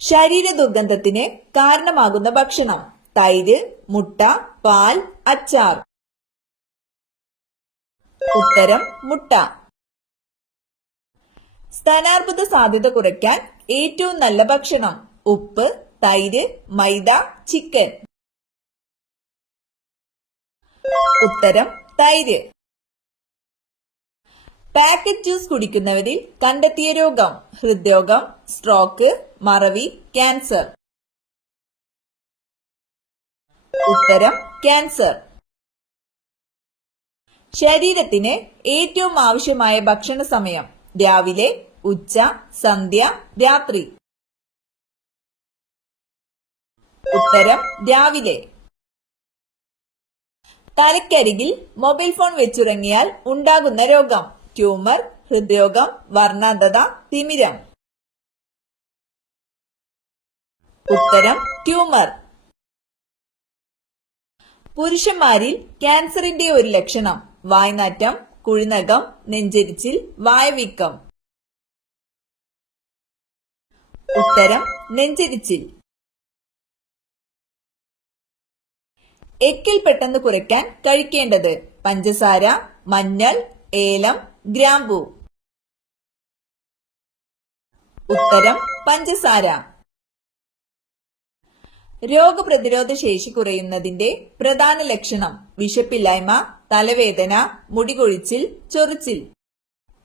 ശരീര ദുർഗന്ധത്തിന് കാരണമാകുന്ന ഭക്ഷണം: തൈര്, മുട്ട, പാൽ, അച്ചാർ. ഉത്തരം മുട്ട. സ്തനാർബുദ സാധ്യത കുറയ്ക്കാൻ ഏറ്റവും നല്ല ഭക്ഷണം: ഉപ്പ്, തൈര്, മൈദ, ചിക്കൻ. ഉത്തരം തൈര്. പാക്കറ്റ് ജ്യൂസ് കുടിക്കുന്നവരിൽ കണ്ടെത്തിയ രോഗം: ഹൃദ്രോഗം, സ്ട്രോക്ക്, മറവി, ക്യാൻസർ. ഉത്തരം ക്യാൻസർ. ശരീരത്തിന് ഏറ്റവും ആവശ്യമായ ഭക്ഷണ സമയം: രാവിലെ, ഉച്ച, സന്ധ്യ, രാത്രി. ഉത്തരം രാവിലെ. തലക്കരികിൽ മൊബൈൽ ഫോൺ വെച്ചുറങ്ങിയാൽ ഉണ്ടാകുന്ന രോഗം: ട്യൂമർ, ഹൃദ്രോഗം, വർണ്ണാന്ധത, തിമിരം. ഉത്തരം ട്യൂമർ. പുരുഷന്മാരിൽ ക്യാൻസറിന്റെ ഒരു ലക്ഷണം: വായ്നാറ്റം, കുഴിനകം, നെഞ്ചെരിച്ചിൽ, വായവീക്കം. ഉത്തരം നെഞ്ചെരിച്ചിൽ. എക്കിൽ പെട്ടെന്ന് കുറയ്ക്കാൻ കഴിക്കേണ്ടത്: പഞ്ചസാര, മഞ്ഞൾ, ഏലം, ഗ്രാമ്പൂ. ഉത്തരം പഞ്ചസാര. രോഗപ്രതിരോധ ശേഷി കുറയുന്നതിന്റെ പ്രധാന ലക്ഷണം: വിശപ്പില്ലായ്മ, തലവേദന, മുടികൊഴിച്ചിൽ, ചൊറിച്ചിൽ.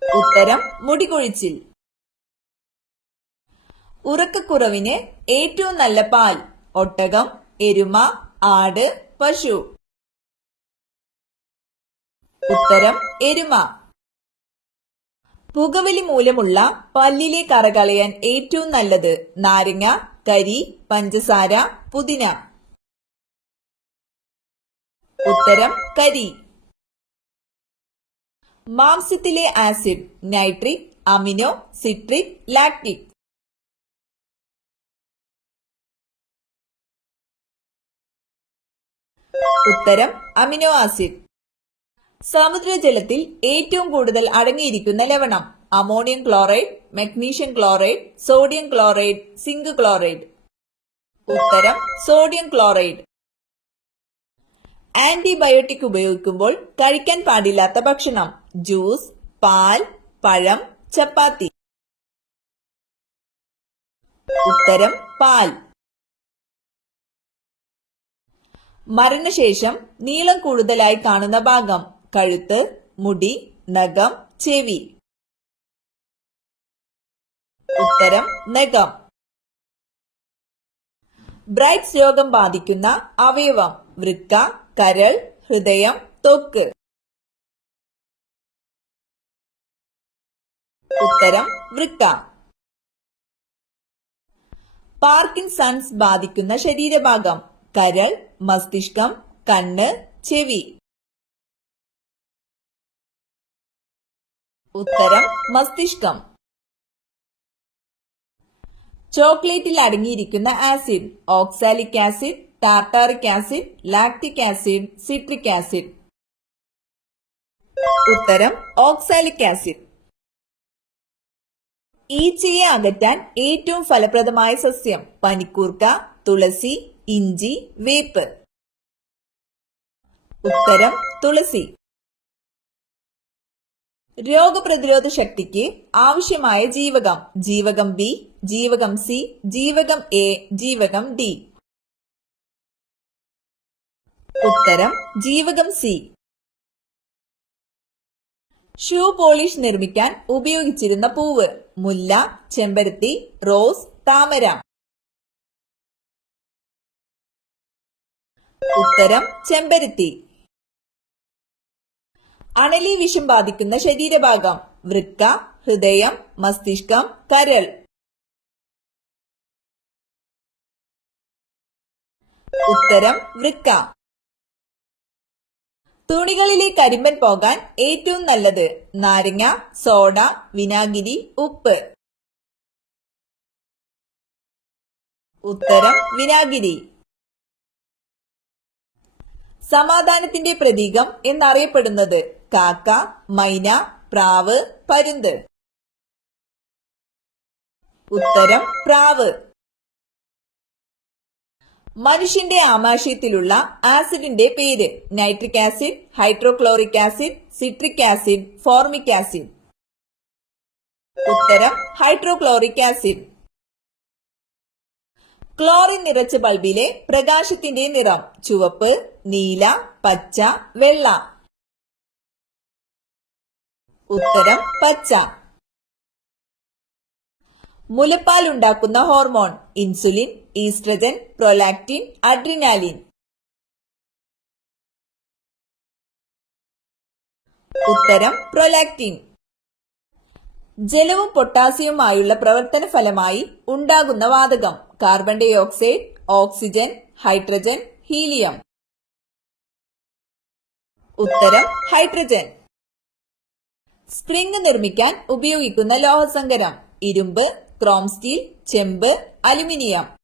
ഉത്തരം മുടികൊഴിച്ചിൽ. ഉറക്കക്കുറവിന് ഏറ്റവും നല്ല പാൽ: ഒട്ടകം, എരുമ, ആട്, പശു. ഉത്തരം എരുമ. പുകവലി മൂലമുള്ള പല്ലിലെ കറ കളയാൻ ഏറ്റവും നല്ലത്: നാരങ്ങ, കരി, പഞ്ചസാര, പുതിന. ഉത്തരം കരി. മാംസ്യത്തിലെ acid: nitric, amino, citric, lactic. ഉത്തരം അമിനോ ആസിഡ്. സമുദ്രജലത്തിൽ ഏറ്റവും കൂടുതൽ അടങ്ങിയിരിക്കുന്ന ലവണം: ammonium chloride, magnesium chloride, sodium chloride, zinc chloride. ഉത്തരം സോഡിയം ക്ലോറൈഡ്. ആന്റിബയോട്ടിക് ഉപയോഗിക്കുമ്പോൾ കഴിക്കാൻ പാടില്ലാത്ത ഭക്ഷണം: ജ്യൂസ്, പാൽ, പഴം, ചപ്പാത്തി. ഉത്തരം പാൽ. മരണശേഷം നീളം കൂടുതലായി കാണുന്ന ഭാഗം: കഴുത്ത്, മുടി, നഖം, ചെവി. ഉത്തരം നഖം. ബ്രൈറ്റ്സ് രോഗം ബാധിക്കുന്ന അവയവം: വൃക്ക, കരൾ, ഹൃദയം, ത്വക്ക്. ഉത്തരം വൃക്ക. പാർക്കിൻസൺസ് ബാധിക്കുന്ന ശരീരഭാഗം: കരൾ, മസ്തിഷ്കം, കണ്ണ്, ചെവി. ഉത്തരം മസ്തിഷ്കം. ചോക്ലേറ്റിൽ അടങ്ങിയിരിക്കുന്ന acid: oxalic acid, tartaric acid, lactic acid, citric acid. ഉത്തരം ഓക്സാലിക് ആസിഡ്. ഈച്ചയെ അകറ്റാൻ ഏറ്റവും ഫലപ്രദമായ സസ്യം: പനിക്കൂർക്ക, തുളസി, ഇഞ്ചി, വേപ്പ്. ഉത്തരം തുളസി. രോഗപ്രതിരോധ ശക്തിക്ക് ആവശ്യമായ ജീവകം: ജീവകം ബി, ജീവകം സി, ജീവകം എ, ജീവകം ഡി. ഉത്തരം ജീവകം സി. ഷൂ പോളിഷ് നിർമ്മിക്കാൻ ഉപയോഗിച്ചിരുന്ന പൂവ്: മുല്ല, ചെമ്പരത്തി, റോസ്, താമര. ഉത്തരം ചെമ്പരത്തി. അണലി വിഷം ബാധിക്കുന്ന ശരീരഭാഗം: വൃക്ക, ഹൃദയം, മസ്തിഷ്കം, കരൾ. ഉത്തരം വൃക്ക. തുണികളിലെ കരിമ്പൻ പോകാൻ ഏറ്റവും നല്ലത്: നാരങ്ങ, സോഡ, വിനാഗിരി, ഉപ്പ്. ഉത്തരം വിനാഗിരി. സമാധാനത്തിന്റെ പ്രതീകം എന്നറിയപ്പെടുന്നത്: കാക്ക, മൈന, പ്രാവ്, പരുന്ത്. ഉത്തരം പ്രാവ്. മനുഷ്യന്റെ ആമാശയത്തിലുള്ള ആസിഡിന്റെ പേര്. Nitric acid, hydrochloric acid, citric acid, formic acid. ഉത്തരം ഹൈഡ്രോക്ലോറിക് ആസിഡ്. ക്ലോറിൻ നിറച്ച ബൾബിലെ പ്രകാശത്തിന്റെ നിറം. ചുവപ്പ്, നീല, പച്ച, വെള്ള. ഉത്തരം പച്ച. മുലപ്പാൽ ഉണ്ടാക്കുന്ന hormone. Insulin, oestrogen, prolactin, adrenaline. ഉത്തരം പ്രൊലാക്റ്റിൻ. ജലവും പൊട്ടാസ്യവുമായുള്ള പ്രവർത്തന ഫലമായി ഉണ്ടാകുന്ന വാതകം. Carbon dioxide, oxygen, hydrogen, helium. ഉത്തരം ഹൈഡ്രജൻ. സ്പ്രിംഗ് നിർമ്മിക്കാൻ ഉപയോഗിക്കുന്ന ലോഹസങ്കരം. ഇരുമ്പ്, ക്രോം സ്റ്റീൽ, ചെമ്പ്, അലുമിനിയം.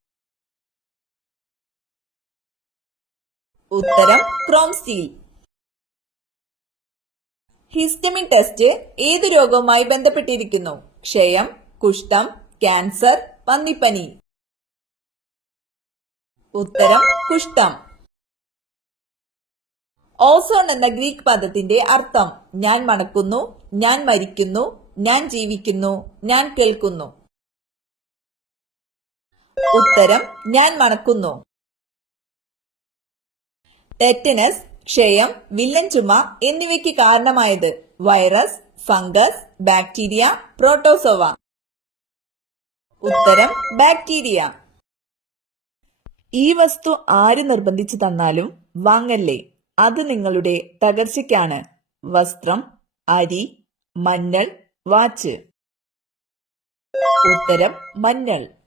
ഉത്തരം ക്രോം സ്റ്റീൽ. ഹിസ്റ്റമിൻ ടെസ്റ്റ് ഏതു രോഗവുമായി ബന്ധപ്പെട്ടിരിക്കുന്നു? ക്ഷയം, കുഷ്ഠം, ക്യാൻസർ, പന്നിപ്പനി. ഉത്തരം കുഷ്ഠം. ഓസോൺ എന്ന ഗ്രീക്ക് പദത്തിന്റെ അർത്ഥം. ഞാൻ മണക്കുന്നു, ഞാൻ മരിക്കുന്നു, ഞാൻ ജീവിക്കുന്നു, ഞാൻ കേൾക്കുന്നു. ഉത്തരം ഞാൻ മണക്കുന്നു. ടെറ്റനസ്, ക്ഷയം, വില്ലൻ ചുമ എന്നിവയ്ക്ക് കാരണമായത്. Virus, fungus, bacteria, protozoa. ഉത്തരം ബാക്ടീരിയ. ഈ വസ്തു ആര് നിർബന്ധിച്ചു തന്നാലും വാങ്ങല്ലേ, അത് നിങ്ങളുടെ തകർച്ചയ്ക്കാണ്. വസ്ത്രം, അരി, മഞ്ഞൾ, വാച്ച്. ഉത്തരം മഞ്ഞൾ.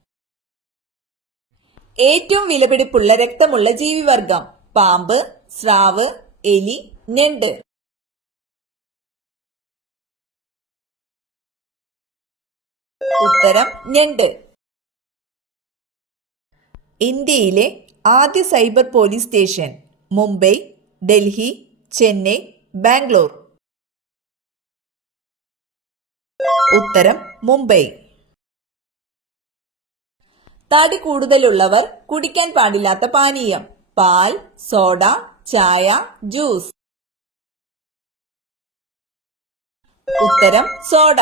ഏറ്റവും വിലപിടിപ്പുള്ള രക്തമുള്ള ജീവിവർഗം. പാമ്പ്, സ്രാവ്, എലി, ഞണ്ട്. ഉത്തരം ഞണ്ട്. ഇന്ത്യയിലെ ആദ്യ cyber police station. Mumbai, Delhi, Chennai, Bangalore. ഉത്തരം മുംബൈ. തടി കൂടുതലുള്ളവർ കുടിക്കാൻ പാടില്ലാത്ത പാനീയം. പാൽ, സോഡ, ചായ, ജ്യൂസ്. ഉത്തരം സോഡ.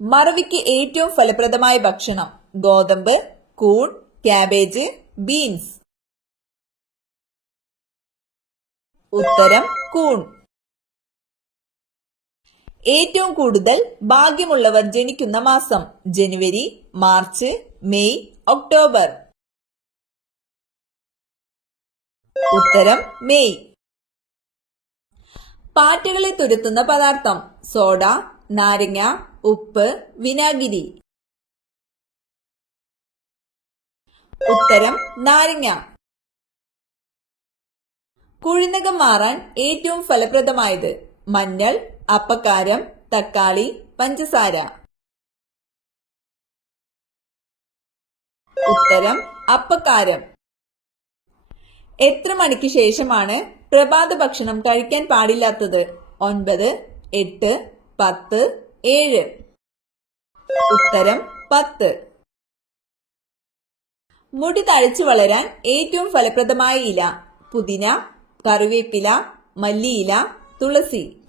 മറവിക്ക് ഏറ്റവും ഫലപ്രദമായ ഭക്ഷണം. ഗോതമ്പ്, കൂൺ, കാബേജ്, ബീൻസ്. ഉത്തരം കൂൺ. ഏറ്റവും കൂടുതൽ ഭാഗ്യമുള്ളവർ ജനിക്കുന്ന മാസം. ജനുവരി, മാർച്ച്, മെയ്, ഒക്ടോബർ. ഉത്തരം മെയ്. പാറ്റകളെ തുരത്തുന്ന പദാർത്ഥം. സോഡ, നാരങ്ങ, ഉപ്പ്, വിനാഗിരി. ഉത്തരം നാരങ്ങ. കുഴിനകം മാറാൻ ഏറ്റവും ഫലപ്രദമായത്. മഞ്ഞൾ, അപ്പക്കാരം, തക്കാളി, പഞ്ചസാര. ഉത്തരം അപ്പക്കാരം. എത്ര മണിക്ക് ശേഷമാണ് പ്രഭാത ഭക്ഷണം കഴിക്കാൻ പാടില്ലാത്തത്? 9, 8, 10, 7. ഉത്തരം 10. മുടി തഴച്ചു വളരാൻ ഏറ്റവും ഫലപ്രദമായ ഇല. പുതിന, കറിവേപ്പില, മല്ലിയില, തുളസി.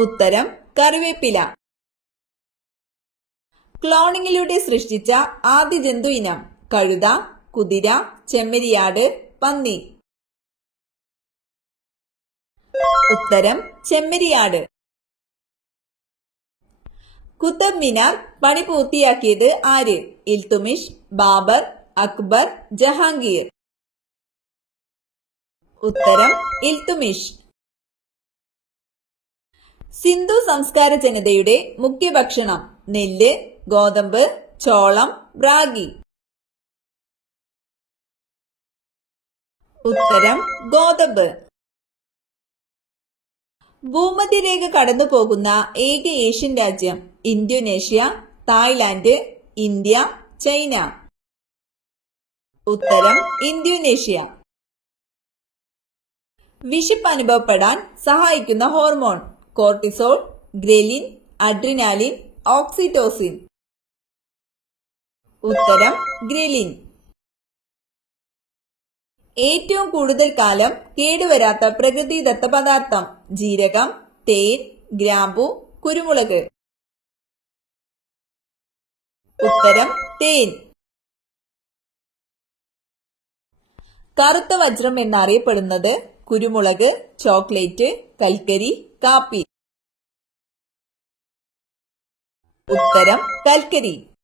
ഉത്തരം കറിവേപ്പില. ക്ലോണിങ്ങിലൂടെ സൃഷ്ടിച്ച ആദ്യ ജന്തു ഇനം. കഴുത, കുതിര, ചെമ്മരിയാട്, പന്നി. ഉത്തരം ചെമ്മരിയാട്. കുത്തബ് മിനാർ പണി പൂർത്തിയാക്കിയത് ആര്? ഇൽത്തുമിഷ്, ബാബർ, അക്ബർ, ജഹാംഗീർ. ഉത്തരം ഇൽത്തുമിഷ്. സിന്ധു സംസ്കാര ജനതയുടെ മുഖ്യ ഭക്ഷണം. നെല്ല്, ഗോതമ്പ്, ചോളം, റാഗി. ഉത്തരം ഗോതമ്പ്. ഭൂമധ്യരേഖ കടന്നു പോകുന്ന ഏക ഏഷ്യൻ രാജ്യം. Indonesia, Thailand, India, China. ഉത്തരം ഇന്തോനേഷ്യ. വിശപ്പ് അനുഭവപ്പെടാൻ സഹായിക്കുന്ന hormone. Cortisol, ghrelin, adrenaline, oxytocin. ഉത്തരം ഗ്രില്ലിംഗ്. ഏറ്റവും കൂടുതൽ കാലം കേടുവരാത്ത പ്രകൃതിദത്ത പദാർത്ഥം? ജീരകം, തേൻ, ഗ്രാമ്പു, കുരുമുളക്. ഉത്തരം തേൻ. കറുത്ത വജ്രം എന്നറിയപ്പെടുന്നത്? കുരുമുളക്, ചോക്ലേറ്റ്, കൽക്കരി, കാപ്പി. ഉത്തരം കൽക്കരി.